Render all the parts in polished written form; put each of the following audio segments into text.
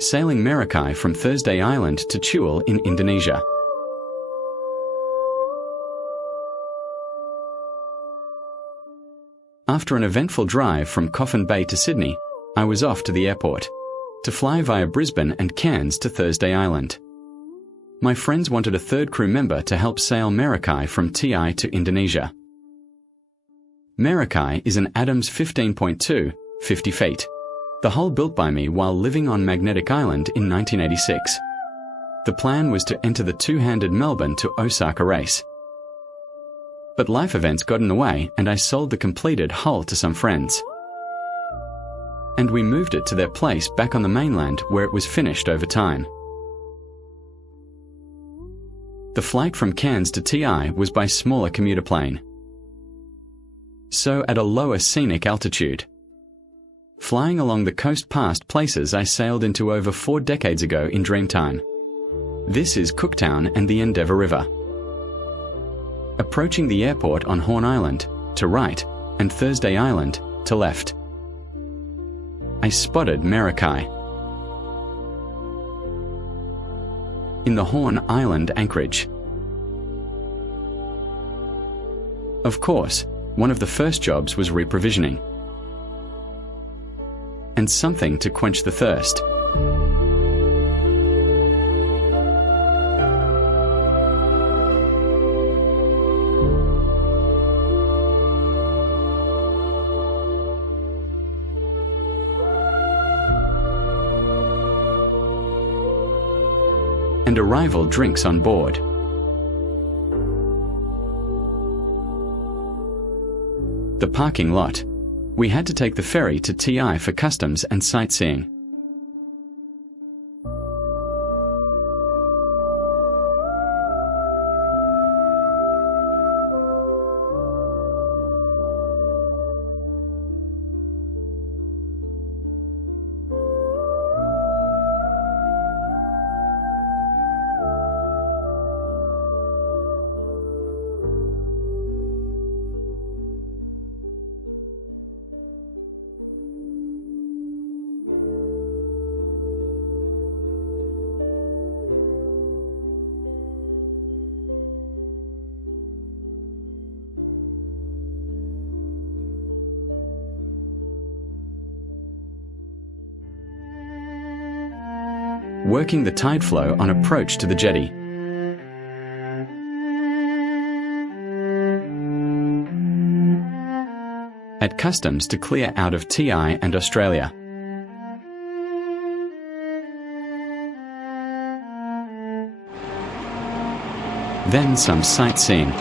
sailing Merakai from Thursday Island to Tual in Indonesia. After an eventful drive from Coffin Bay to Sydney, I was off to the airport, to fly via Brisbane and Cairns to Thursday Island. My friends wanted a third crew member to help sail Merakai from TI to Indonesia. Merakai is an Adams 15.2, 50 feet. The hull built by me while living on Magnetic Island in 1986. The plan was to enter the two-handed Melbourne to Osaka race. But life events got in the way and I sold the completed hull to some friends. And we moved it to their place back on the mainland where it was finished over time. The flight from Cairns to TI was by smaller commuter plane, so at a lower scenic altitude. Flying along the coast past places I sailed into over 4 decades ago in Dreamtime. This is Cooktown and the Endeavour River. Approaching the airport on Horn Island, to right, and Thursday Island, to left. I spotted Merakai. In the Horn Island anchorage. Of course, one of the first jobs was reprovisioning. And something to quench the thirst. And arrival drinks on board. The parking lot. We had to take the ferry to TI for customs and sightseeing. Working the tide flow on approach to the jetty. At customs to clear out of TI and Australia. Then some sightseeing.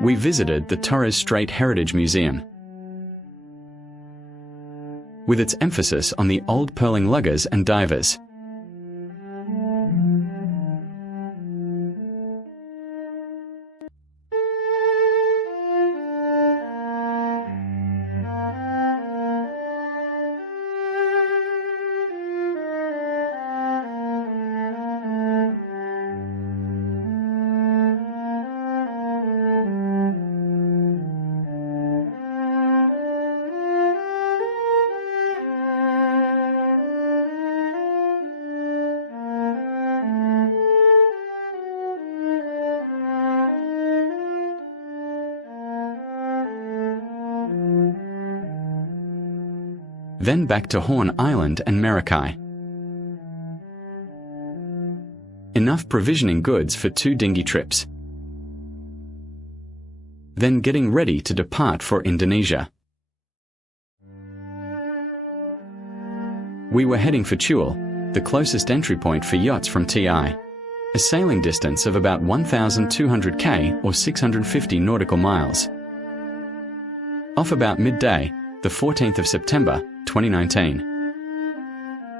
We visited the Torres Strait Heritage Museum, with its emphasis on the old pearling luggers and divers. Then back to Horn Island and Merakai. Enough provisioning goods for 2 dinghy trips. Then getting ready to depart for Indonesia. We were heading for Tual, the closest entry point for yachts from TI, a sailing distance of about 1,200 k or 650 nautical miles. Off about midday, the 14th of September, 2019.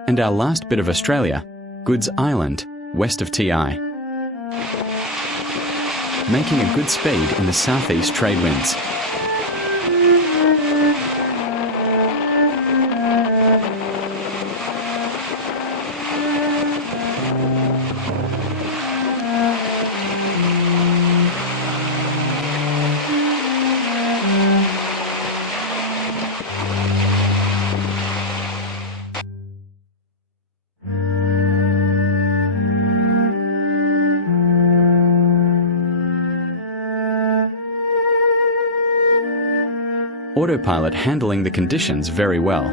And our last bit of Australia, Goods Island, west of TI. Making a good speed in the southeast trade winds. autopilot handling the conditions very well.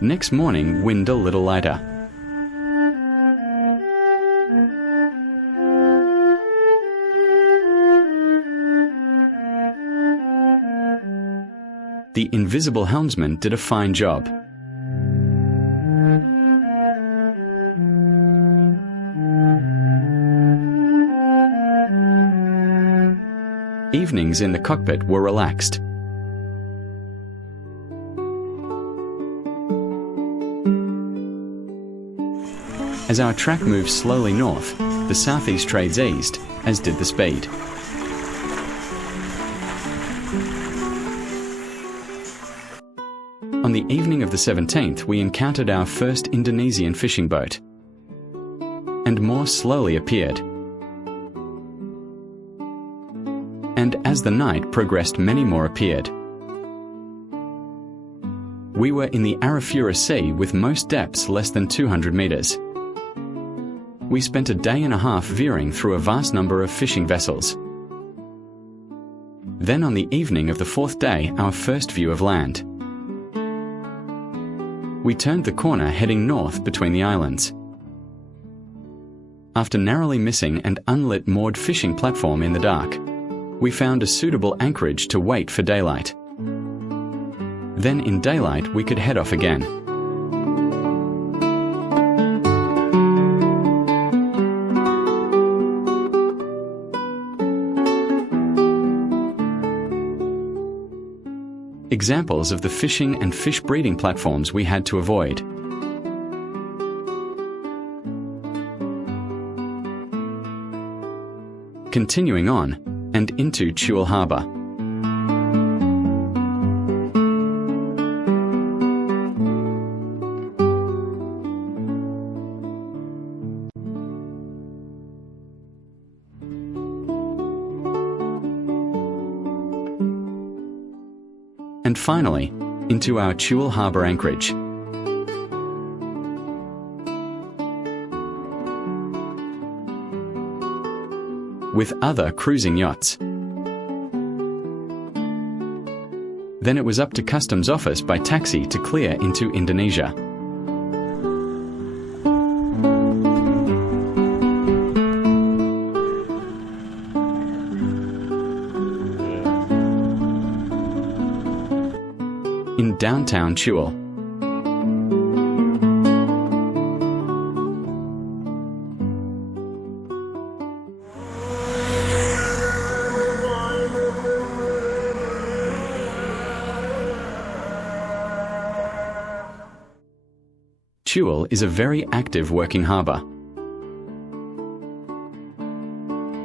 Next morning, wind a little lighter. The invisible helmsman did a fine job. Evenings in the cockpit were relaxed. As our track moved slowly north, the southeast trades eased, as did the speed. On the evening of the 17th, we encountered our first Indonesian fishing boat, and more slowly appeared. And as the night progressed, many more appeared. We were in the Arafura Sea with most depths less than 200 meters. We spent a day and a half veering through a vast number of fishing vessels. Then on the evening of the 4th day, our first view of land. We turned the corner heading north between the islands. After narrowly missing an unlit moored fishing platform in the dark, we found a suitable anchorage to wait for daylight. Then in daylight we could head off again. Examples of the fishing and fish breeding platforms we had to avoid. Continuing on, and into Tual Harbour. And finally, into our Tual Harbour anchorage. With other cruising yachts. Then it was up to customs office by taxi to clear into Indonesia. In downtown Tual. Tual is a very active working harbour.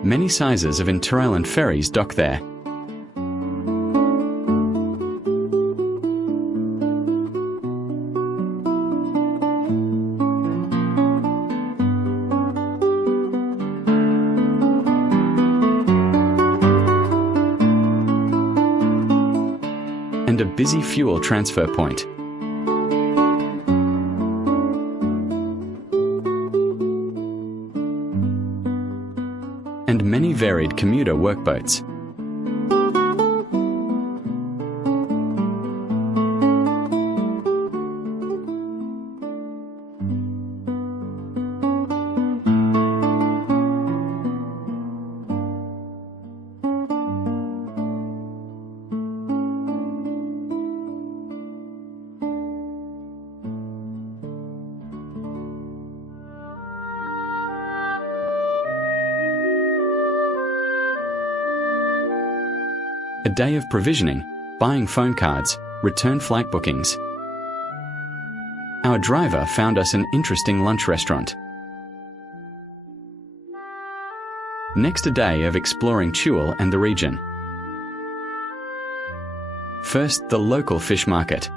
Many sizes of inter-island ferries dock there. And a busy fuel transfer point. And many varied commuter workboats. A day of provisioning, buying phone cards, return flight bookings. Our driver found us an interesting lunch restaurant. Next, a day of exploring Tual and the region. First, the local fish market.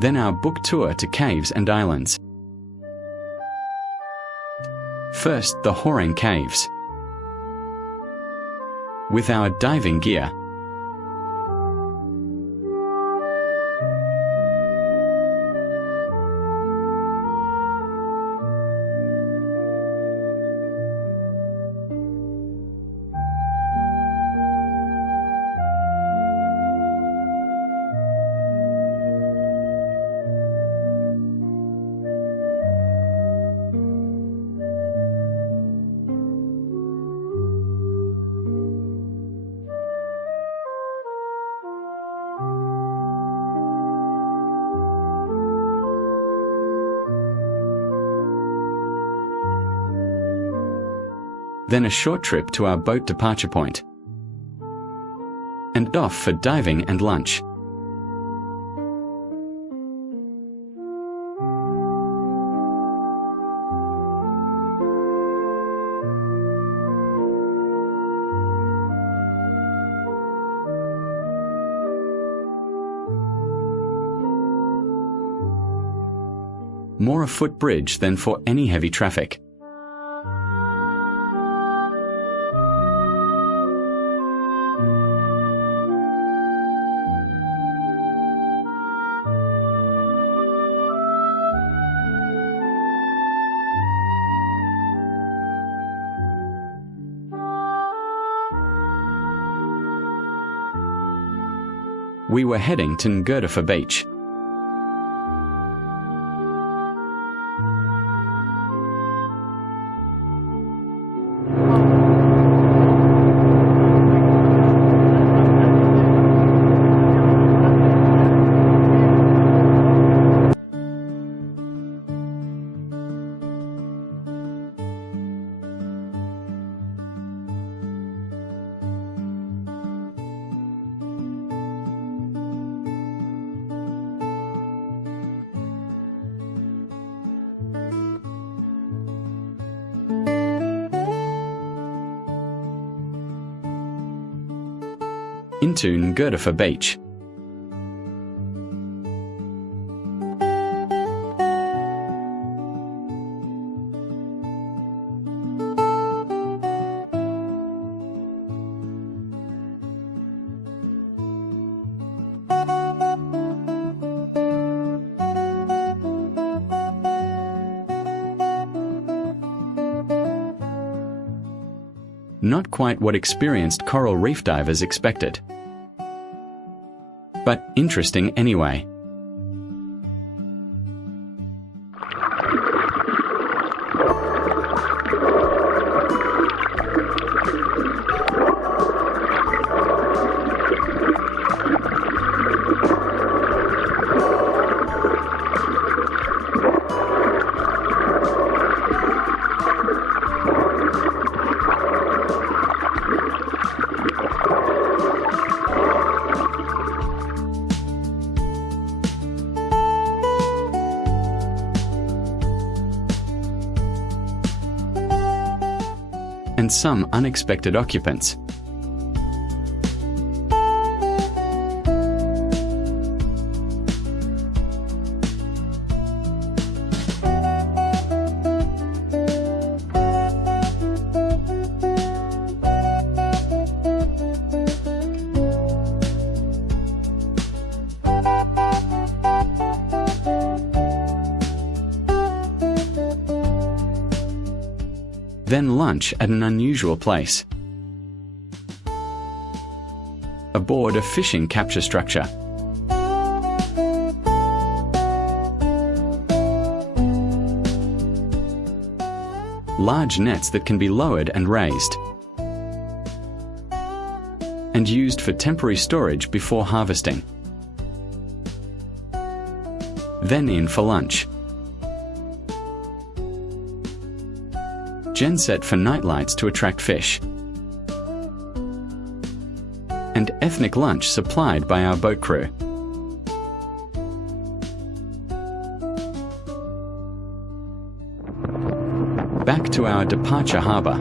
Then our book tour to caves and islands. First, the Horeng Caves. With our diving gear, then a short trip to our boat departure point, and off for diving and lunch. More a footbridge than for any heavy traffic. We were heading to Ngurdafa Beach. Into Ngurdafa Beach. Not quite what experienced coral reef divers expected, but interesting anyway. And some unexpected occupants. Then lunch at an unusual place. Aboard a fishing capture structure. Large nets that can be lowered and raised, and used for temporary storage before harvesting. Then in for lunch. Genset for nightlights to attract fish. And ethnic lunch supplied by our boat crew. Back to our departure harbour.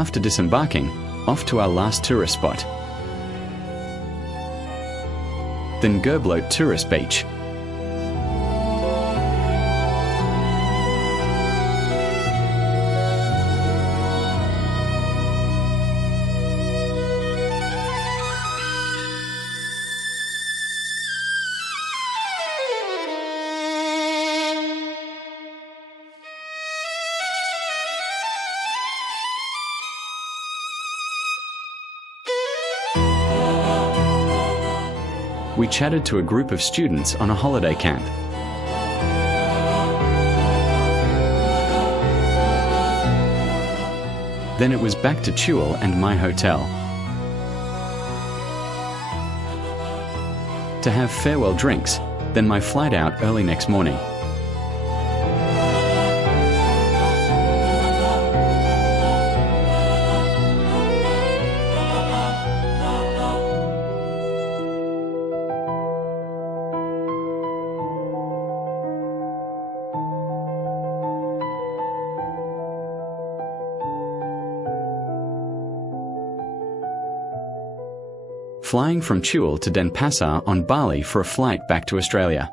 After disembarking, off to our last tourist spot. Then Gerbloat Tourist Beach. We chatted to a group of students on a holiday camp. Then it was back to Tual and my hotel to have farewell drinks, then my flight out early next morning. Flying from Tual to Denpasar on Bali for a flight back to Australia.